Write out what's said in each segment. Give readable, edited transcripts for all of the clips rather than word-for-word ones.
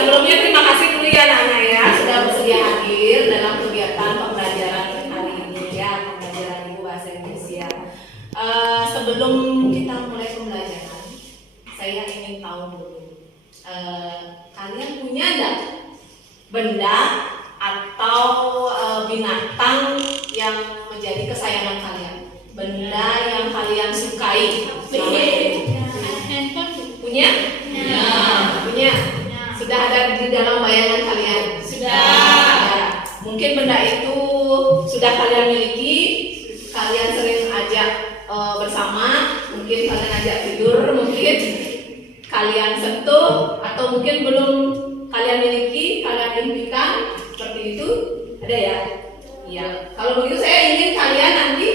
Sebelumnya terima kasih dulu ya anak-anak ya sudah bersedia hadir dalam kegiatan pembelajaran hari ini ya, pembelajaran Ibu Bahasa Indonesia. Sebelum kita mulai pembelajaran, saya ingin tahu dulu, kalian punya nggak benda atau binatang yang menjadi kesayangan kalian? Benda yang kalian sukai? Punya? Ya. Punya? Sudah ada di dalam bayangan kalian? Sudah. Ya. Mungkin benda itu sudah kalian miliki, kalian sering ajak bersama, mungkin kalian ajak tidur, mungkin kalian sentuh, atau mungkin belum kalian miliki, kalian impikan, seperti itu, ada ya? Iya. Kalau begitu saya ingin kalian nanti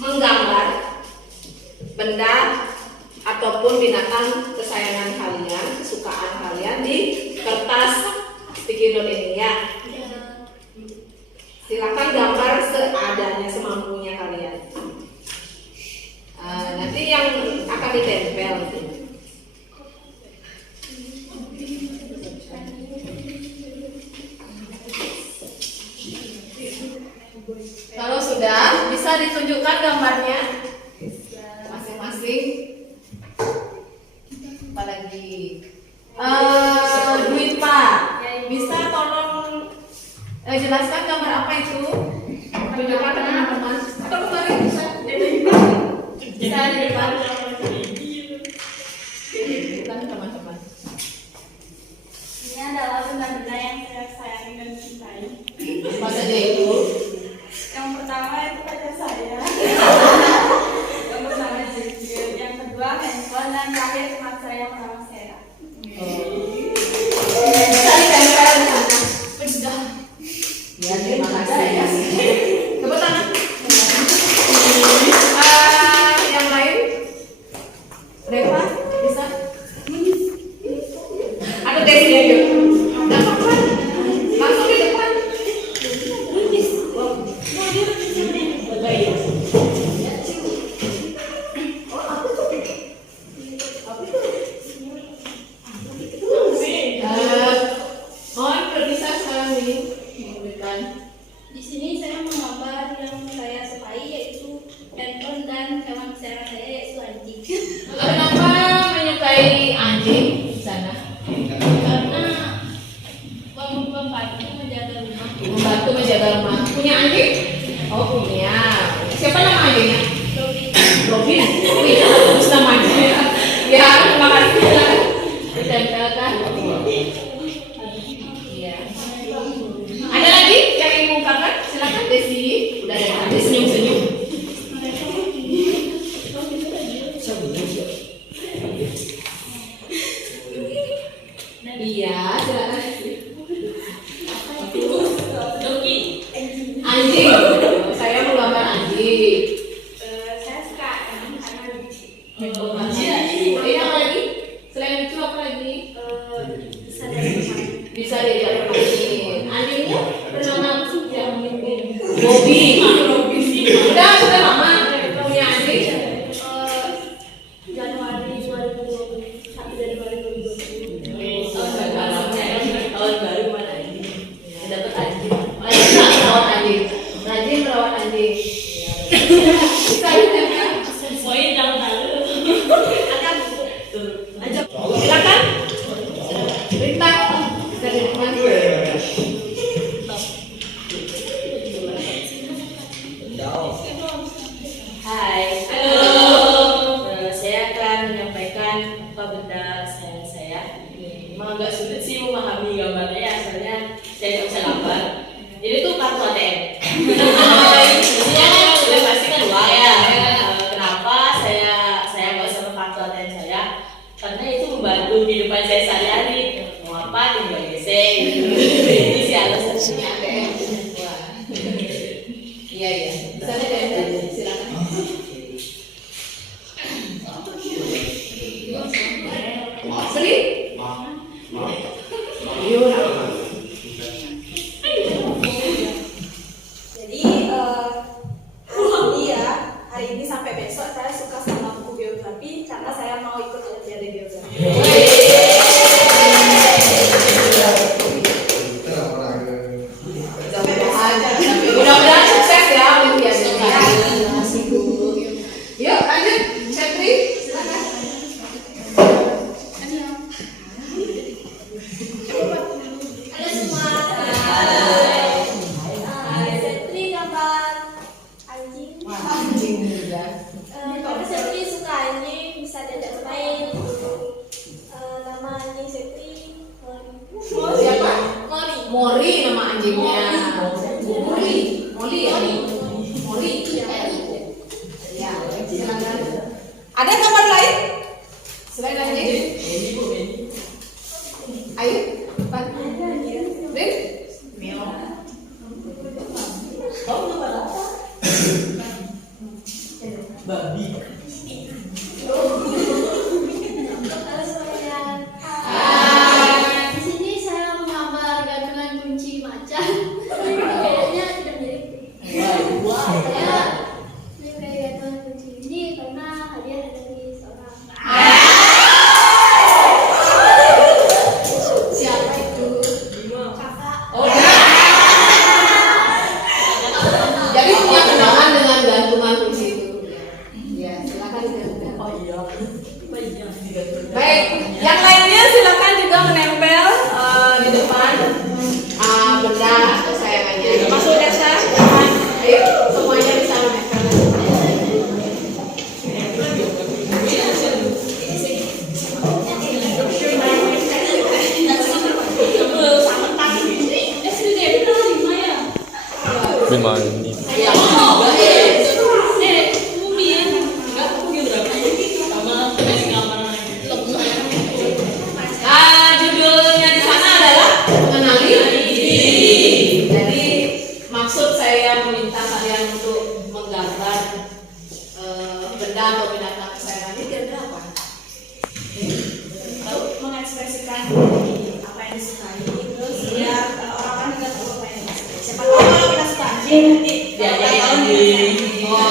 menggambar benda ataupun binatang kesayangan kalian, kesukaan kalian di kertas sticky note ini ya. Silakan gambar seadanya, semampunya kalian. Nanti yang akan ditempel. Kalau sudah, bisa ditunjukkan gambarnya masing-masing. Apalagi Dwi Pak, bisa tolong jelaskan gambar apa itu? Tunjukkan ke teman-teman. Atau kemarin bisa di depan. Bukan teman-teman. Ini adalah benda-benda yang saya sayangi dan cintai. Apa saja itu? Yang pertama itu pacar saya. Yang pertama jilid. Yang kedua handphone, dan terakhir teman saya bernama Sarah. Bisa ditempel di sana. Sudah. Ya, terima kasih. Tepuk tangan. Yang lain? Reva, bisa? Atau Desi aja? Nggak apa-apa. Langsung di depan. Mohon berpisah sekarang ini. Di sini saya menggambar yang saya sukai, yaitu handphone dan hewan peliharaan saya, yaitu anjing. Kenapa menyukai anjing di sana? Karena membantu menjaga rumah. Membantu menjaga rumah. Punya anjing? Oh punya. Siapa nama anjingnya? Robin. Wih, bagus namanya. Ya, terima kasih. Ditempelkan. Iya. Ada lagi yang ingin mengungkapkan? Silakan Desi. Udah ada nanti senyum-senyum. Iya, silakan. Anjing. Saya menggambar anjing. Saya suka karena lucu. Ini apa lagi? Selain itu apa lagi? Bisa dari rumah. Bisa diajak bermain. Anjingnya bernama Bobby. Sudah lama punya anjing. Januari 2020, 1 Januari 2020. Tahun baru mana ini? Dapat anjing. Merawat anjing. Rajin merawat anjing. Bisa ditempel. Poin tahun lalu. mengganggu kehidupan saya sehari-hari. Mau apa tinggal gesek gitu. Itu sih alasannya. Wah. Iya. Bisa deh, silakan. Sri? Jadi hari ini sampai besok saya suka sama buku biografi karena saya mau ikut olimpiade biografi. Mudah-mudahan sukses ya olimpiadanya. Yuk lanjut, Setri. Silakan. Halo semua. Setri gambar anjing. Anjing juga. Karena Setri suka anjing, bisa diajak main. Nama anjing Setri Mori. Siapa? Mori. Mori nama anjingnya. Mori. Ya. Ya, silakan. Ada gambar lain? Selain anjing? Ayo, cepat. Rin? Halo semuanya. Di sini saya menggambar gantungan kunci macan. Kayaknya tidak mirip. Saya menyukai gantungan kunci ini karena hadiah dari seorang. Siapa itu? Kakak. Oh, jadi punya kenangan dengan gantungan kunci itu. Ya, silakan digantung. Baik, yang lainnya silakan juga menempel di depan benda kesayangannya. Masuk Desa, silakan. Ayo, semuanya bisa menempel. Lima ini. Ya. Judulnya di sana adalah mengenali diri. Jadi maksud saya meminta kalian untuk menggambar benda atau binatang kesayangan ini kira-kira apa? Untuk mengekspresikan apa yang disukai, terus ya orang-orang juga tahu apa yang disukai. Siapa tahu kalau kita suka anjing nanti Oh,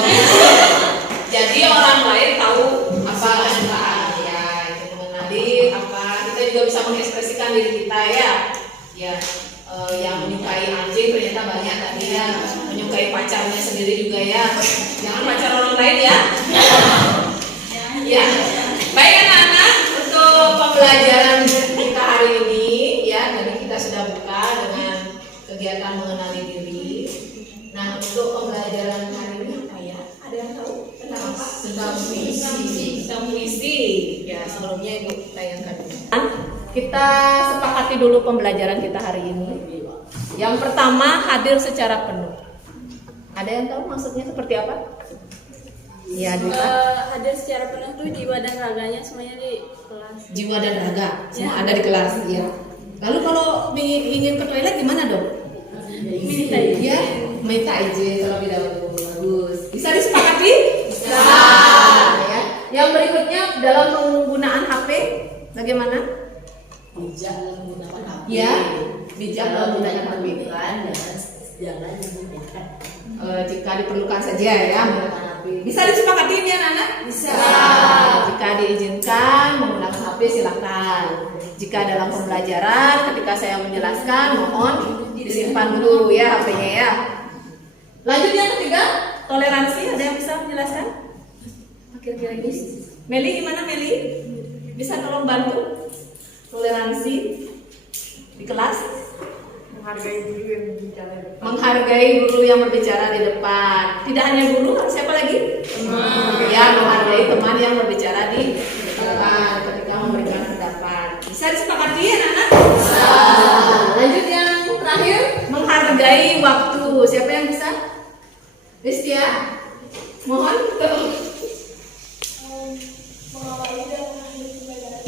jadi orang lain tahu apa kesukaan ya, itu mengenali apa, kita juga bisa mengekspresikan diri kita ya. Ya, yang menyukai anjing ternyata banyak tadi ya, menyukai pacarnya sendiri juga ya. Jangan pacar orang lain ya. Ya. Baik anak-anak, untuk pembelajaran kita hari ini ya, tadi kita sudah buka dengan kegiatan mengenali diri. Nah, untuk pembelajaran hari ini apa ya? Ada yang tahu tentang apa? Tentang puisi. Ya, sebelumnya Ibu tayangkan. Kita sepakati dulu pembelajaran kita hari ini. Yang pertama, hadir secara penuh. Ada yang tahu maksudnya seperti apa? Ya, Dita. hadir secara penuh tuh jiwa dan raganya semuanya di kelas. Jiwa dan raga semua ada di kelas ya. Lalu kalau ingin ke toilet gimana dong? Minta izin. Ya, minta izin terlebih dahulu. Bagus. Bisa disepakati? Bisa. Ya. Yang berikutnya dalam penggunaan HP bagaimana? Bijak dalam menggunakan HP. Ya, bijak dalam menggunakan HP. Jangan menyebutkan. Jika diperlukan saja ya menggunakan HP. Bisa disepakati ini anak-anak? Bisa. Jika diizinkan menggunakan HP silakan. Jika dalam pembelajaran ketika saya menjelaskan mohon disimpan dulu ya HP-nya ya. Lanjut yang ketiga, toleransi. Ada yang bisa menjelaskan? Kira-kira ini. Meli gimana Meli? Bisa tolong bantu? Toleransi di kelas? Menghargai guru yang berbicara di depan. Tidak hanya guru, siapa lagi? Teman. Ya, menghargai teman yang berbicara di depan ketika memberikan pendapat. Bisa disepakati ya anak-anak? Bisa. Lanjut yang terakhir, menghargai waktu. Siapa yang bisa? Ristia, mohon. Mengawali dan mengakhiri pembelajaran.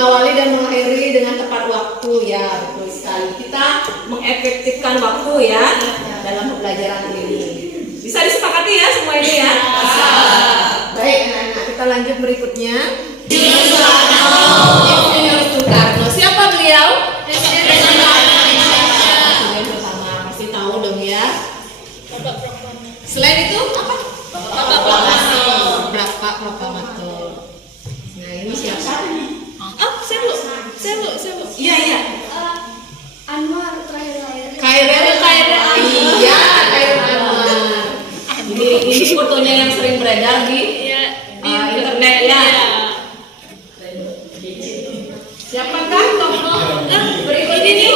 mengawali dan mengakhiri dengan tepat waktu ya, betul sekali. Kita mengefektifkan waktu ya dalam pembelajaran ini. Bisa disepakati ya semua ini ya? Bisa. Baik anak-anak, kita lanjut berikutnya. Insinyur Soekarno. Siapa beliau? Presiden pertama. Pasti tahu dong ya. Selain itu apa? Bapak Proklamator. Nah ini siapa? Oh, saya lu. Iya. Anwar terakhir. Khairul Iya, Khairul Anwar. Ini fotonya yang sering beredar di internet ya. Siapakah tokoh berikut ini?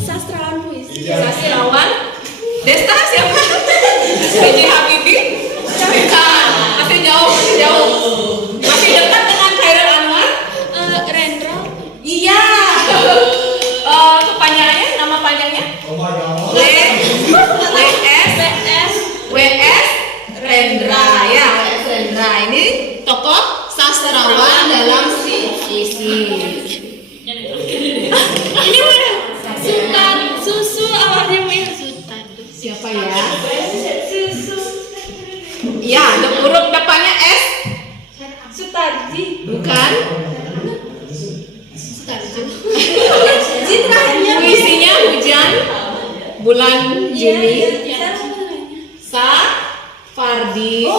Sastrawan puisi. Sastrawan Desta siapa? B.J. Habibie? Bukan. Masih jauh. Masih dekat dengan Khairul Anwar? Rendra. Iya. Kepanjangannya, nama panjangnya? W.S. Rendra ya, W.S. Rendra ini tokoh sastrawan dalam puisi. Ini mana? Sultan Susu awalnya Sultan. Siapa ya? Ya, ada huruf depannya S. Sutarji. Bukan? Citranya. Puisinya Hujan Bulan Juni. Fardi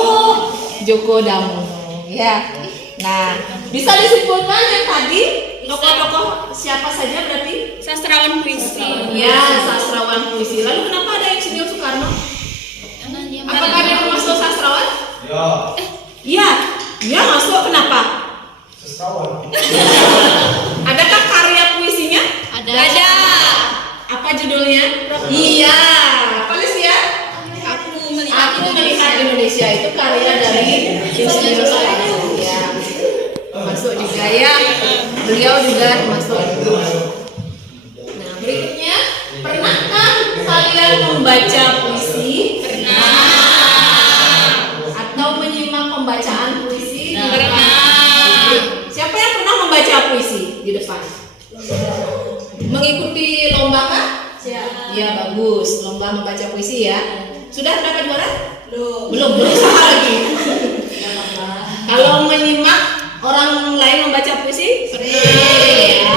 Djoko Damono ya. Nah, bisa disebutkan yang tadi tokoh-tokoh siapa saja berarti? Sastrawan puisi. Ya, sastrawan puisi. Lalu kenapa ada Insinyur Soekarno? Apakah dia masuk sastrawan? Iya, dia masuk. Kenapa? Adakah karya puisinya? Ada. Apa judulnya? Iya, apa ya? Aku melihat Indonesia itu karya dari Insinyur Soekarno ya. Masuk juga ya. Beliau juga masuk. Nah, berikutnya, pernahkah kalian membaca puisi? Pernah. Atau menyimak pembacaan puisi? Pernah. Siapa yang pernah membaca puisi di depan? Mengikuti lomba kah? Ya, bagus. Lomba membaca puisi ya. Sudah berapa juara? Belum sama lagi. Kalau menyimak orang lain membaca puisi? Ya.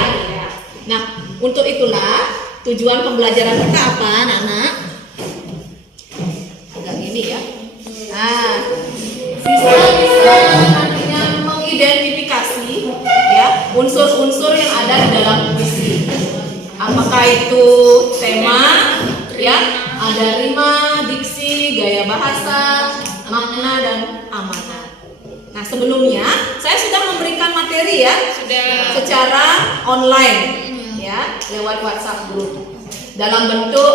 Nah, untuk itulah tujuan pembelajaran kita apa, anak-anak? Agak gini ya. Nah, siswa bisa nantinya mengidentifikasi ya unsur-unsur yang ada di dalam puisi. Apakah itu tema, ya, ada rima, diksi, gaya bahasa, makna dan amanat. Nah, sebelumnya saya sudah memberikan materi ya, secara online ya, lewat WhatsApp group dalam bentuk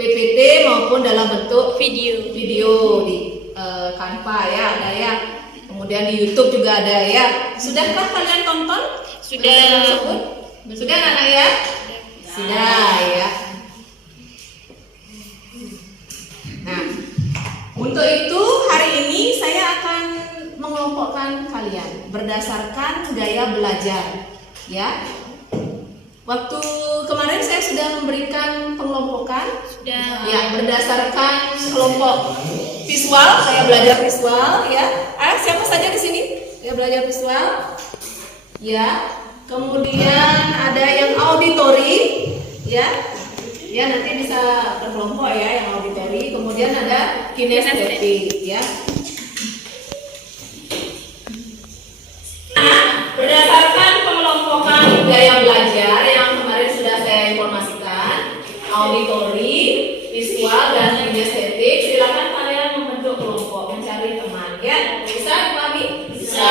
PPT maupun dalam bentuk video di Canva ya, ada ya. Kemudian di YouTube juga ada ya. Sudahkah kalian tonton? Sudah anak-anak ya? Sudah ya. Nah, untuk itu hari ini saya akan mengelompokkan kalian berdasarkan gaya belajar ya. Waktu kemarin saya sudah memberikan pengelompokan ya berdasarkan kelompok visual. Saya belajar visual ya. Siapa saja di sini? Saya belajar visual ya. Kemudian ada yang auditori ya. Ya, nanti bisa berkelompok ya yang auditori. Kemudian ada kinestetik ya. Nah, berdasarkan pengelompokan gaya belajar yang kemarin sudah saya informasikan, auditori, visual dan kinestetik, silakan kalian membentuk kelompok, mencari teman ya. Bisa dipahami? Bisa.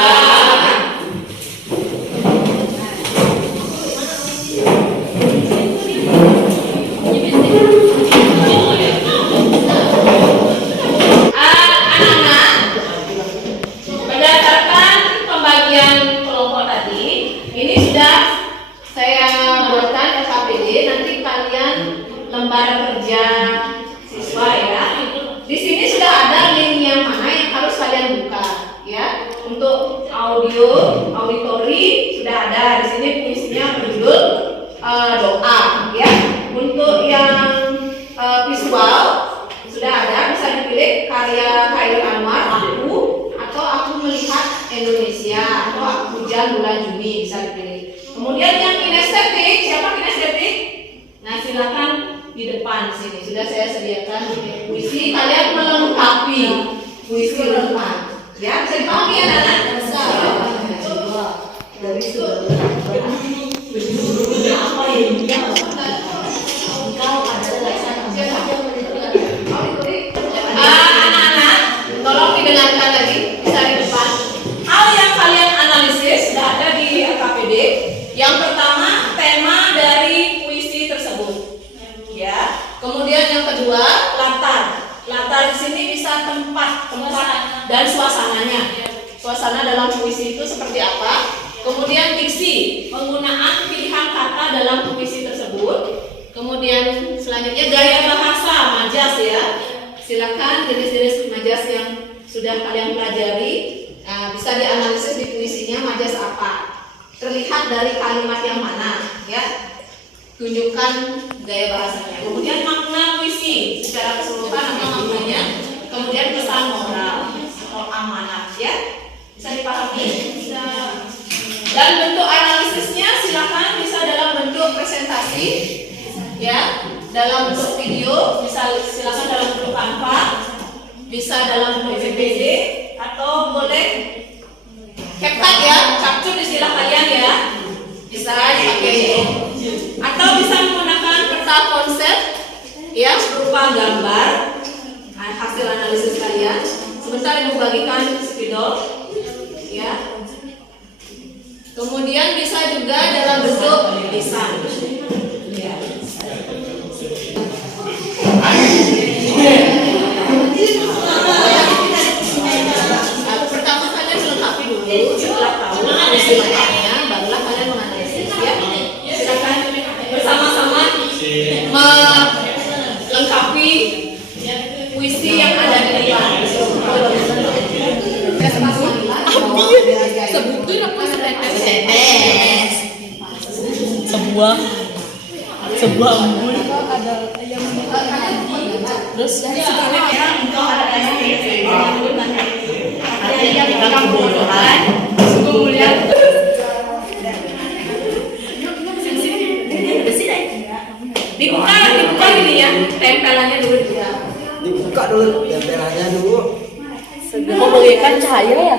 Lembar kerja siswa ya. Di sini sudah ada link yang mana yang harus kalian buka ya untuk auditori sudah ada. Di sini puisinya berjudul doa, ya. Untuk yang visual sudah ada, bisa dipilih karya Khairul Anwar, atau aku melihat Indonesia, atau hujan bulan Juni, bisa dipilih. Kemudian yang kinestetik, siapa kinestetik? Nah, silakan di depan sini. Sudah saya sediakan puisi, kalian melengkapi puisi lengkap. Ya, bisa dipahami ya, Nana? Bisa. Dari apa ini? Anak-anak, tolong didengarkan lagi, bisa di depan. Hal yang kalian analisis sudah ada di KPD. Yang pertama, tema dari puisi tersebut. Ya. Kemudian yang kedua, latar. Latar di sini bisa tempat dan suasananya. Suasana dalam puisi itu seperti apa? Kemudian diksi, penggunaan pilihan kata dalam puisi tersebut. Kemudian selanjutnya gaya bahasa, majas ya. Silakan jenis-jenis majas yang sudah kalian pelajari bisa dianalisis di puisinya, majas apa. Terlihat dari kalimat yang mana, ya. Tunjukkan gaya bahasanya. Kemudian makna puisi secara keseluruhan, apa maknanya. Kemudian pesan moral atau amanat, ya. Bisa dipahami? Bisa. Dan bentuk analisisnya silakan bisa dalam bentuk presentasi, ya, dalam bentuk video, bisa silakan dalam bentuk Canva, bisa dalam bentuk PPT, atau boleh CapCut ya, capture istilah kalian ya, bisa dipakai, atau bisa menggunakan peta konsep, ya, berupa gambar hasil analisis kalian. Sebentar ibu bagikan spidol, ya. Kemudian bisa juga dalam bentuk lisan. Ya. Pertama kalian melengkapi dulu, setelah tahu isi matanya, barulah kalian menganalisis. Ya. Silakan bersama-sama melengkapi puisi yang ada di depan. Sebutin apa setetes? Sebuah embun. Terus engkau ada artinya kita kebodohan sungguh mulia. Dibuka ini ya, tempelannya dulu ya. Dibuka dulu tempelannya dulu. Kau bagaikan cahaya ya?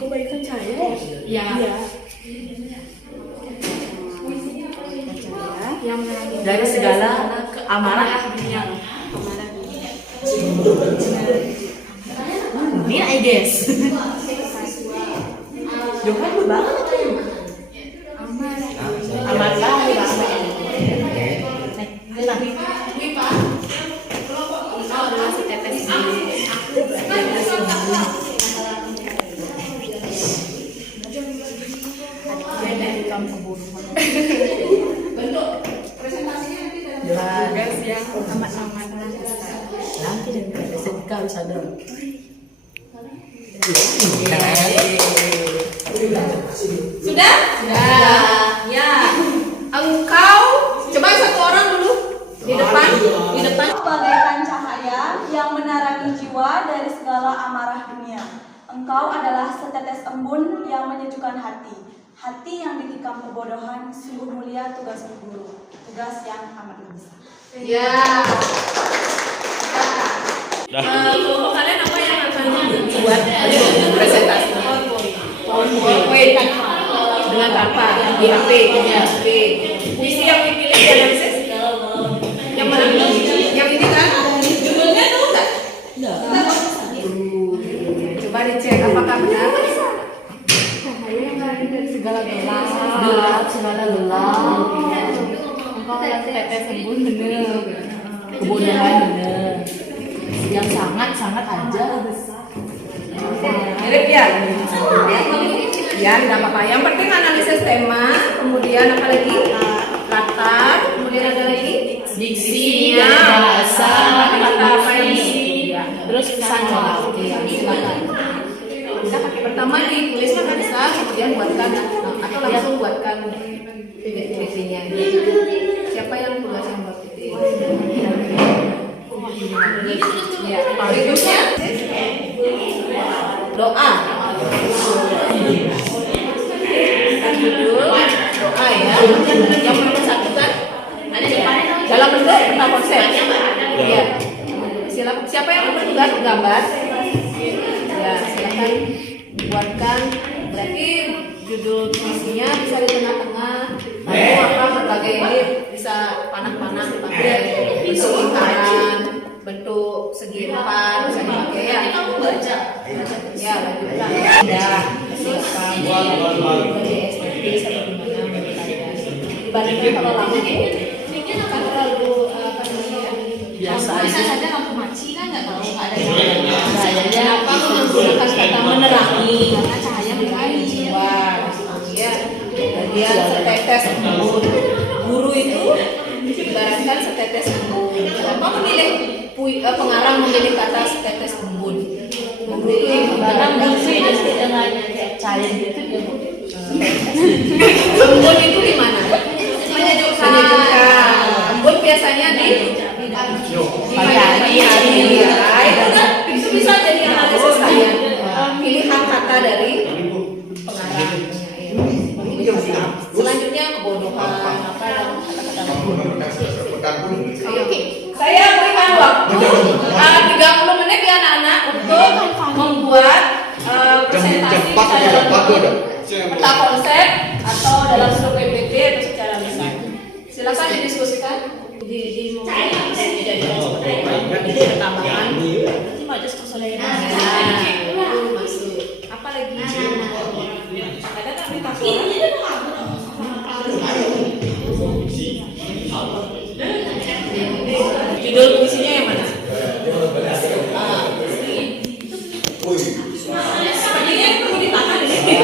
Kau bagaikan cahaya ya? Iya. Dari segala keamarah dunia. Ini I guess. Johan banget tuh. Amarah. Bentuk presentasinya nanti dalam yang amat-amat nanti dan SMK harus ada. Sudah? Ya. Engkau coba satu orang dulu di depan. Bagaikan cahaya yang menerangi jiwa dari segala amarah dunia. Engkau adalah setetes embun yang menyejukkan hati. Hati yang ditikam kebodohan, sungguh mulia tugas guru. Tugas yang amat besar. Ya. Kelompok kalian apa yang akan buat presentasi? PowerPoint dengan apa? Di HP. Puisi yang dipilih di analisis? Yang mana? Yang ini kan? Judulnya tahu nggak? Coba dicek apakah benar. Segala gelap. Engkau adalah setetes embun bener. Kebodohan bener. Yang sangat aja. Mirip ya? Ya, tidak apa-apa. Yang penting analisis tema, kemudian apa lagi? Latar, kemudian ada lagi Diksinya, bahasa, kata apa ini? terus pesan moral. Silakan. Kita pakai pertama dituliskan bisa, kemudian buatkan atau langsung buatkan titik-titiknya. Siapa yang tugas yang buat titik? Ya, berikutnya doa. Judul doa ya. Yang nomor satu kan dalam bentuk peta konsep. Ya. Siapa yang bertugas gambar? Ya, silakan buatkan. Berarti judul puisinya bisa di tengah-tengah. Lalu apa berbagai ini bisa panah-panah dipakai bentuk lingkaran, bentuk segi empat bisa dipakai ya. Kamu baca. Ya, lanjutkan. Ya, terus dari estetik seperti mana menurut kalian? Dibandingkan kalau lama kan terlalu apa namanya? Biasa Bisa aja. saja lampu maci kan nggak tahu nggak ada cahaya. Apa menggunakan kata menerangi karena cahaya menerangi jiwa. Ya, bagian setetes embun. Guru itu ibaratkan setetes embun. Kenapa memilih pengarang memilih kata setetes embun? Guru itu Karena ibaratkan musik dengan cahaya gitu dia. embun itu di mana? Menyejukkan. Embun biasanya di pagi hari ya. Itu bisa jadi analisis saya. Pilihan kata dari pengarang. Selanjutnya kebodohan apa dalam kata-kata Oke, saya berikan waktu 30 menit ya anak-anak untuk membuat presentasi bisa dalam bentuk peta konsep atau dalam bentuk PPT atau secara lisan. Silakan didiskusikan di jadi pertambangan. Nanti mau just terselesai. Masuk. Apa lagi? Ada tak metafora? Judul puisinya yang mana? Sepertinya perlu ditahan ini.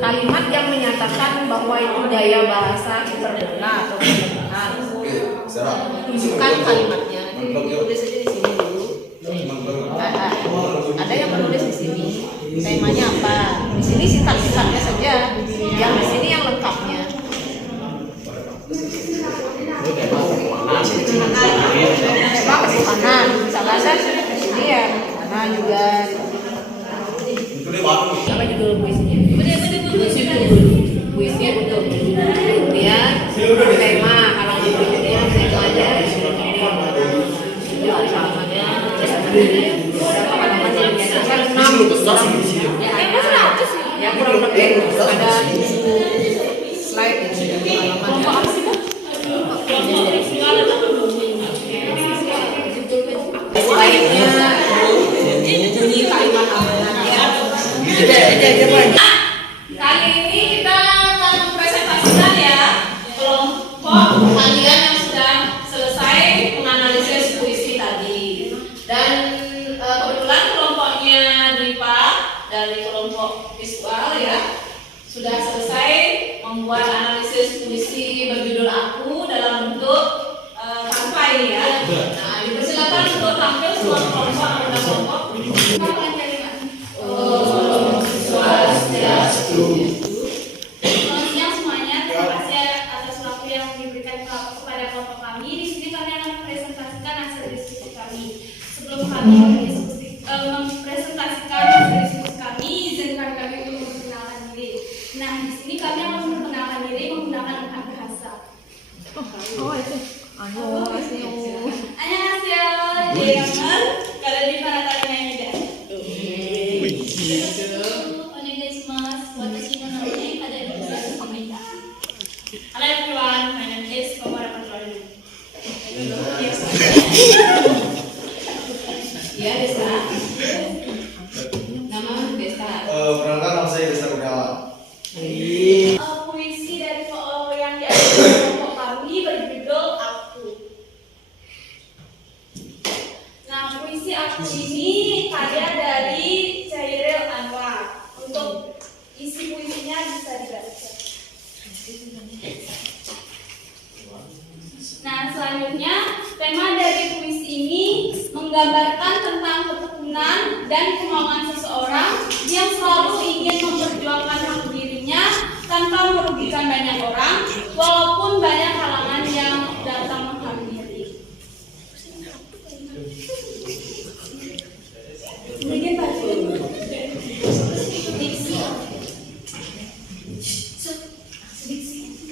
Kalimat yang menyatakan bahwa itu daya bahasa sederhana atau kebenaran. Tunjukkan kalimatnya. Tulis aja di sini dulu. Ada yang menulis di sini. Temanya apa? Di sini singkat-singkatnya saja. Yang di sini yang lengkapnya. Tema ketuhanan. Bisa bahasa di sini ya. Karena juga. Apa judul puisinya? Puisinya betul. Kemudian tema kalau judulnya temanya ya kurang lebih ada slide halaman slide-nya bunyi kalimat amanatnya. Kali ini kita akan mempresentasikan ya kelompok kalian yang sudah selesai menganalisis puisi tadi. Dan kebetulan kelompoknya Dipa dari kelompok visual ya sudah selesai membuat analisis puisi berjudul Aku dalam bentuk tanpa ini ya. Nah, dipersilakan untuk tampil semua kelompok anggota kelompok. Selamat siang semuanya. Terima kasih atas waktu yang diberikan kepada kelompok kami. Di sini kami akan mempresentasikan hasil diskusi kami. Sebelum kami mempresentasikan hasil diskusi kami, izinkan kami untuk memperkenalkan diri. Nah, di sini kami akan memperkenalkan diri menggunakan empat bahasa. Annyeonghaseyo, Jeongeun, kalau di mana kalian ini deh? Hello everyone, my name is Komara Patroli. Ya, Desa. Nama Desa. Perkenalkan nama saya Desa Kurniawan. Puisi dari yang diambil kelompok kami berjudul Aku. Nah, puisi selanjutnya, tema dari puisi ini menggambarkan tentang ketekunan dan kemauan seseorang yang selalu ingin memperjuangkan hak dirinya tanpa merugikan banyak orang, walaupun banyak halangan yang datang menghampiri.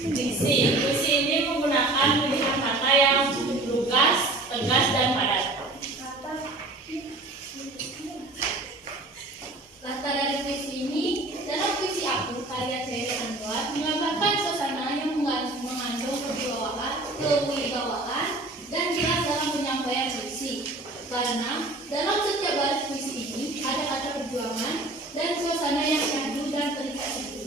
Diksi. Puisi ini menggunakan pilihan kata yang lugas, tegas, dan padat. Latar dari puisi ini, dalam puisi aku, karya Cheril Anwar menggambarkan suasana yang mengandung kewibawaan dan jelas dalam penyampaian puisi. Karena dalam setiap baris puisi ini ada kata perjuangan dan suasana yang syahdu dan terikat situ.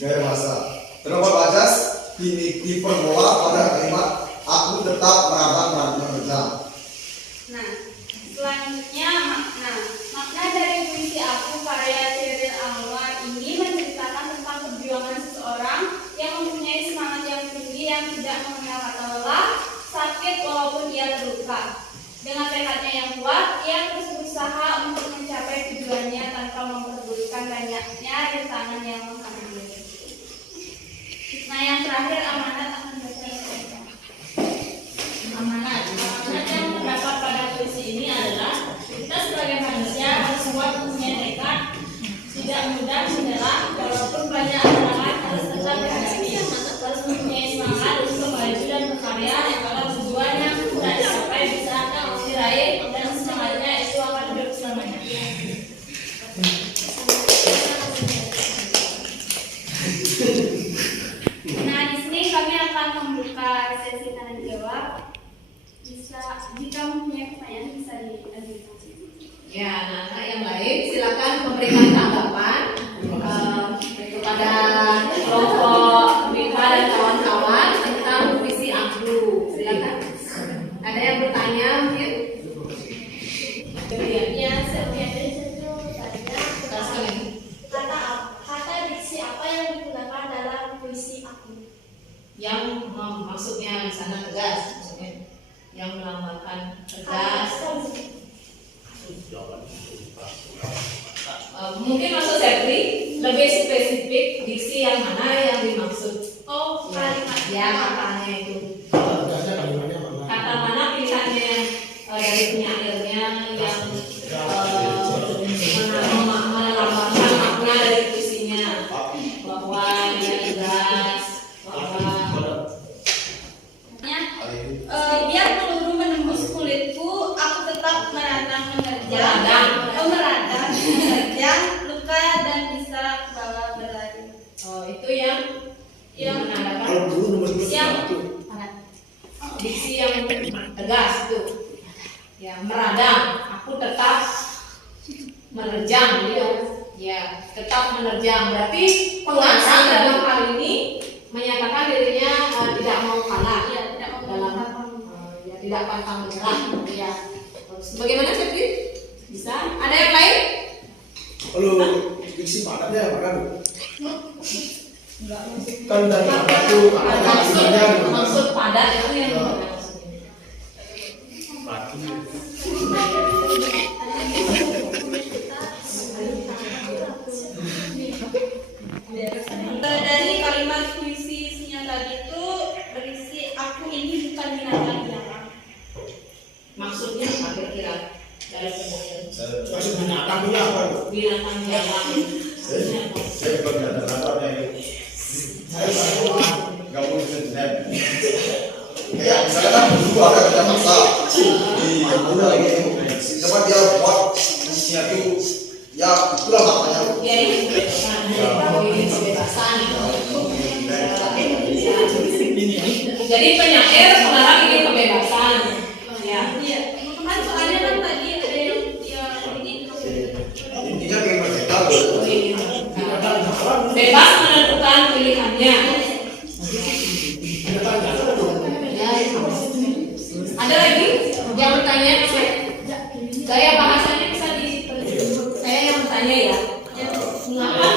Gaya bahasa. Terdapat bajas dipermulah pada kalimat aku tetap meraba menerjang. Nah, selanjutnya makna. Makna dari puisi aku karya Cheril Anwar ini menceritakan tentang perjuangan seseorang yang mempunyai semangat yang tinggi yang tidak mengenal kata lelah, sakit walaupun ia terluka. Dengan tekadnya yang kuat, ia terus berusaha untuk mencapai tujuannya tanpa memperdulikan banyaknya rintangan yang menghampiri. Nah, yang terakhir amanat akan berkaitan. Amanat yang terdapat pada puisi ini adalah kita sebagai manusia harus kuat punya tekad, tidak mudah menyerah walaupun banyak halangan, harus tetap dihadapi, harus mempunyai semangat untuk maju dan berkarya agar tujuan yang sudah dicapai bisa diraih dan semangatnya itu akan hidup selamanya. Nah, di sini kami akan membuka sesi tanya jawab. Jika mempunyai pertanyaan bisa diajukan. Ya, anak-anak yang lain silakan memberikan tanggapan kepada kelompok Mika dan kawan-kawan tentang puisi aku. Silakan. Ada yang bertanya mungkin? Ya, setiap dari situ tanya kata diksi apa yang digunakan dalam puisi aku. Yang maksudnya di sana tegas, maksudnya yang melambangkan tegas. Mungkin maksud Sepri lebih spesifik diksi yang mana yang dimaksud? Oh, kalimat. Ya, katanya itu. Kata mana pilihannya dari penyairnya yang melambangkan makna dari puisinya, bahwa dia tegas, bahwa Biar peluru menembus kulitku, aku tetap meradang menerjang luka dan bisa bawa berlari. oh itu yang menandakan diksi yang tegas itu, yang meradang. Aku tetap menerjang, gitu. Ya, tetap menerjang. Berarti pengarang dalam hal ini menyatakan dirinya tidak mau kalah, Tidak mau dalam tidak pantang menyerah. Ya. Bagaimana Septi? Bisa? Ada yang lain? Kalau diksi padatnya apa kan? Kan dari apa itu Maksud padat itu yang maksudnya. Dari kalimat puisi isinya tadi itu berisi aku ini bukan binatang jalan. Maksudnya apa kira-kira dari penyair? masih binatang punya apa? Binatang jalan. Maksudnya apa? Saya bukan binatang apa ya? Saya nggak mau binatang. Kayak misalnya kan dulu ada kerja paksa di Garuda gitu. Cuma dia buat isinya itu ya itulah makanya. Ya ini kebebasan. Jadi penyair melarang ini kebebasan. Ya. Iya, kan soalnya kan tadi ada yang ingin Intinya kayak merdeka. Bebas menentukan pilihannya. Ada lagi yang bertanya? Gaya bahasanya bisa di saya yang bertanya ya. Mengapa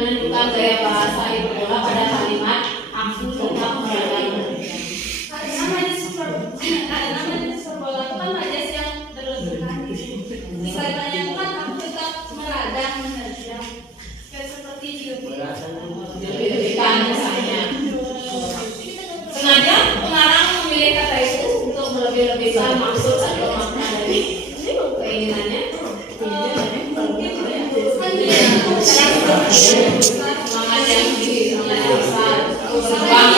menentukan gaya bahasa hiperbola pada kalimat aku tetap beragama. Nama jenis hiperbola itu kan majas yang berlebihan. Misalnya kan aku tetap meradang menerjang. Seperti Dilebih-lebihkan misalnya. Sengaja pengarang memilih kata itu untuk melebih-lebihkan maksud atau makna dari keinginannya. Semangat yang tinggi, semangat yang besar, berkembang.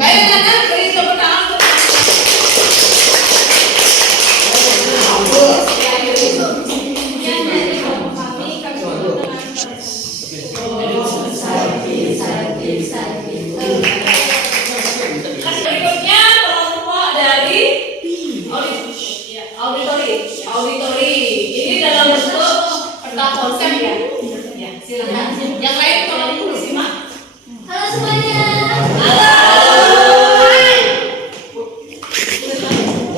Baik, anak-anak, beri tepuk tangan untuk berikutnya kelompok dari auditori. Ini dalam bentuk peta konsep ya. Ya, silakan. Yang lain tolong disimak. Halo semuanya.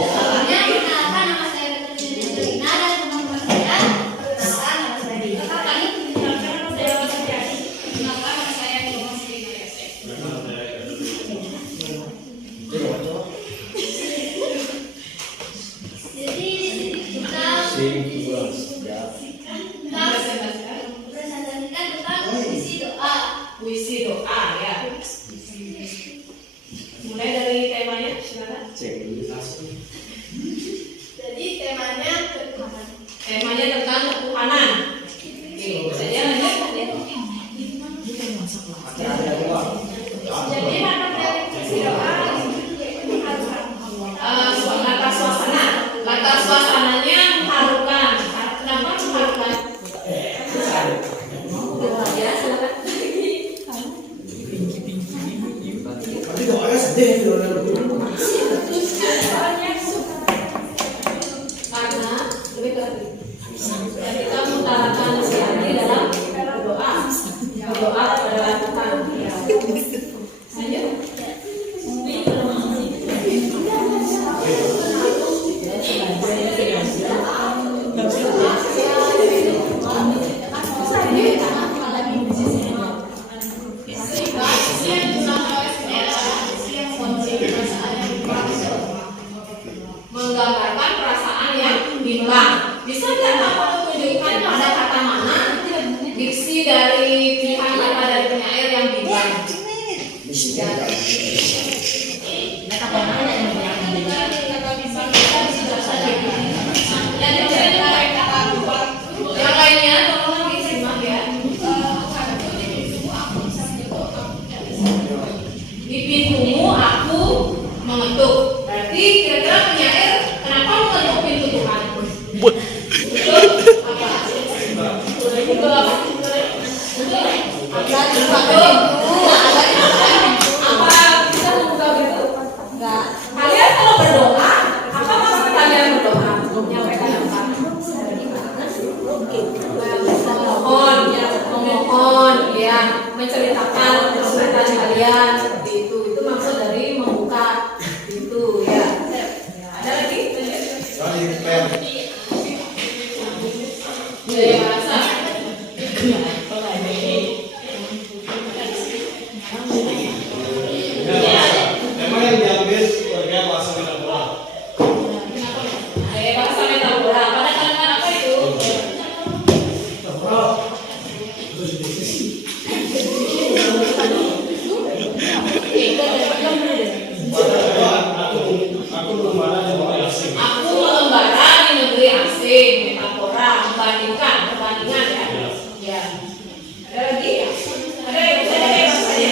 Sebelumnya perkenalkan nama saya Katrina dan teman-teman saya. Perkenalkan nama saya Dika. Kami Kenalkan nama saya Wasyari. Kenalkan nama saya Thomas Rinayase. jadi kita presentasikan tentang isi doa. Puisi doa ya. Mulai dari temanya, silakan. Jadi temanya ketuhanan. Temanya tentang ketuhanan. Oke, saja lanjut. Jadi makna dari puisi doa Latar suasana. Latar suasananya mengharukan. Kenapa mengharukan? Ya, silakan. Karena lebih tadi kita mengutarakan hati dalam berdoa kepada Tuhan. Lanjut. Menggambarkan perasaan yang bimbang. Bisa tidak kamu tunjukkan pada kata mana diksi dari pilihan kata dari penyair yang bimbang? Yang lainnya tolong disimak ya. Di pintumu aku mengetuk. Berarti kira-kira penyair kenapa mengetuk pintu Tuhan? Betul apa? Betul apa? Betul. Apa bisa membuka pintu? Enggak. Kalian kalau berdoa, apa maksud kalian berdoa? Menyampaikan apa? Memohon, ya, menceritakan kesulitan kalian seperti itu. Itu maksud dari membuka pintu, ya. Ada lagi? Biasa. Memang yang diambil sebagai bahasa metafora. Bahasa metafora. Pada kalimat apa itu? Aku mengembara di negeri asing. Aku mengembara di negeri asing. Metafora, membandingkan, perbandingan ya. Ya. Ada lagi ya? Ada yang bahasa saja.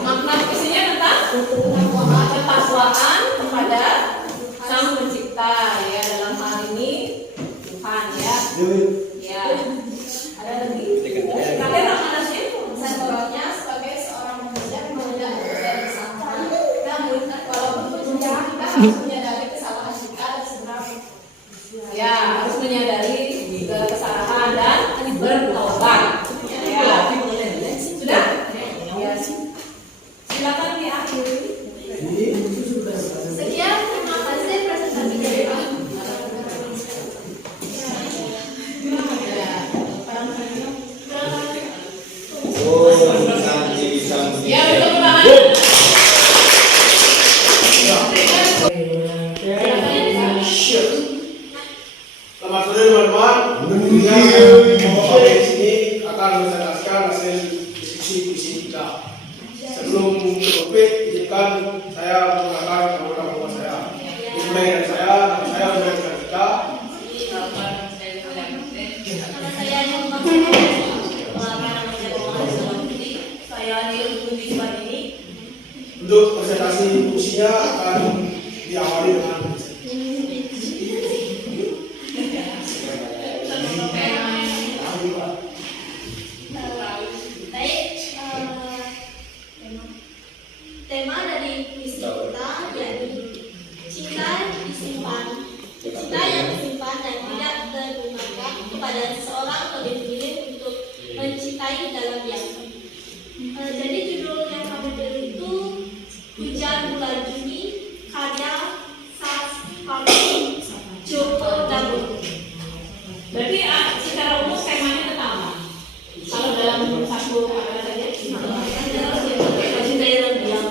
Makna puisinya tentang ketakwaan kepada Sang Pencipta ya, dalam hal ini Tuhan ya. Ya. Ada lagi? Terakhir Ramanasnya Sentornya sebagai seorang manusia yang menyadari kesalahan. Namun walaupun berjalan kita harus menyadari kesalahan sebelum topik, izinkan saya menggunakan nama saya. Dimulai dari saya, nama saya Budi Kartika. Untuk presentasi fungsinya akan diawali dengan tema dari puisi kita yakni cinta disimpan. Cinta yang disimpan dan tidak terungkapkan kepada seseorang lebih memilih untuk mencintai dalam diam. Jadi judul yang kami beri itu Hujan Bulan Juni karya Sasfaldi Joko Damono. Berarti secara umum temanya tentang apa? Kalau dalam satu kata saja, mencintai dalam diam.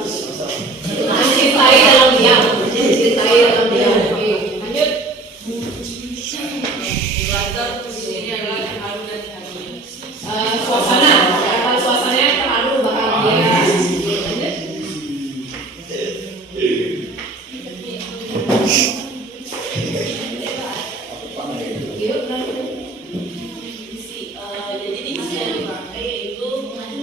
Mencintai dalam diam. Mencintai dalam diam. Oke, lanjut. Ini adalah terharu dan suasana. Kalau suasananya terharu bahagia. Lanjut. Yuk, lanjut. Jadi diksi yang dipakai yaitu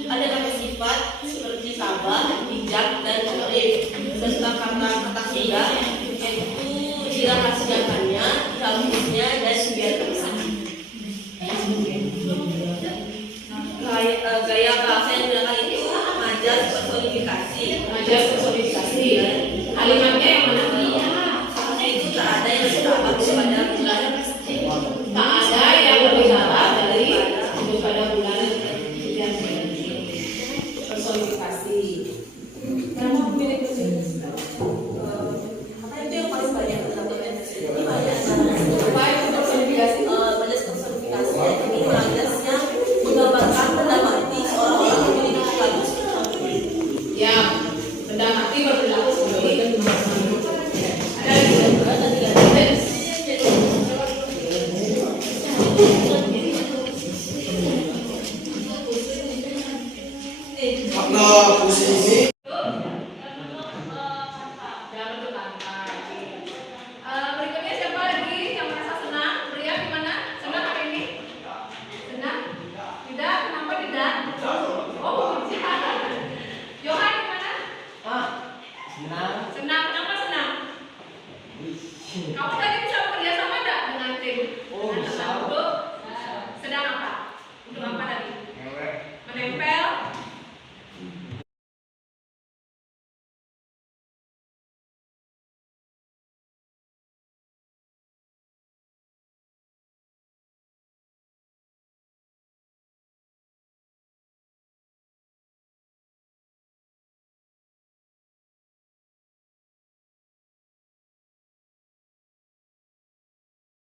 ada kata sifat seperti sabar, bijak, dan arif. Serta kata sehingga yaitu dirahasiakannya, dihapusnya, dan biarkan. Gaya bahasa yang digunakan itu majas personifikasi. Majas personifikasi. Kalimatnya yang mana? Karena itu tak ada yang setara kepada bulan. Tak ada yang lebih galak dari daripada bulan yang personifikasi. Nama pemilik apa itu yang paling banyak terdapat di sini? Ini banyak. Apa itu personifikasi? Majas personifikasi ini majasnya menggambarkan benda mati seorang yang memiliki perilaku seperti Ya, benda mati berperilaku seperti itu. Ada tiga. makna puisi ini. Berikutnya siapa lagi yang merasa senang? Pria gimana? Senang hari ini? Senang? Tidak? Kenapa tidak? Oh, Johan gimana? Senang. Senang. Kenapa senang? Kamu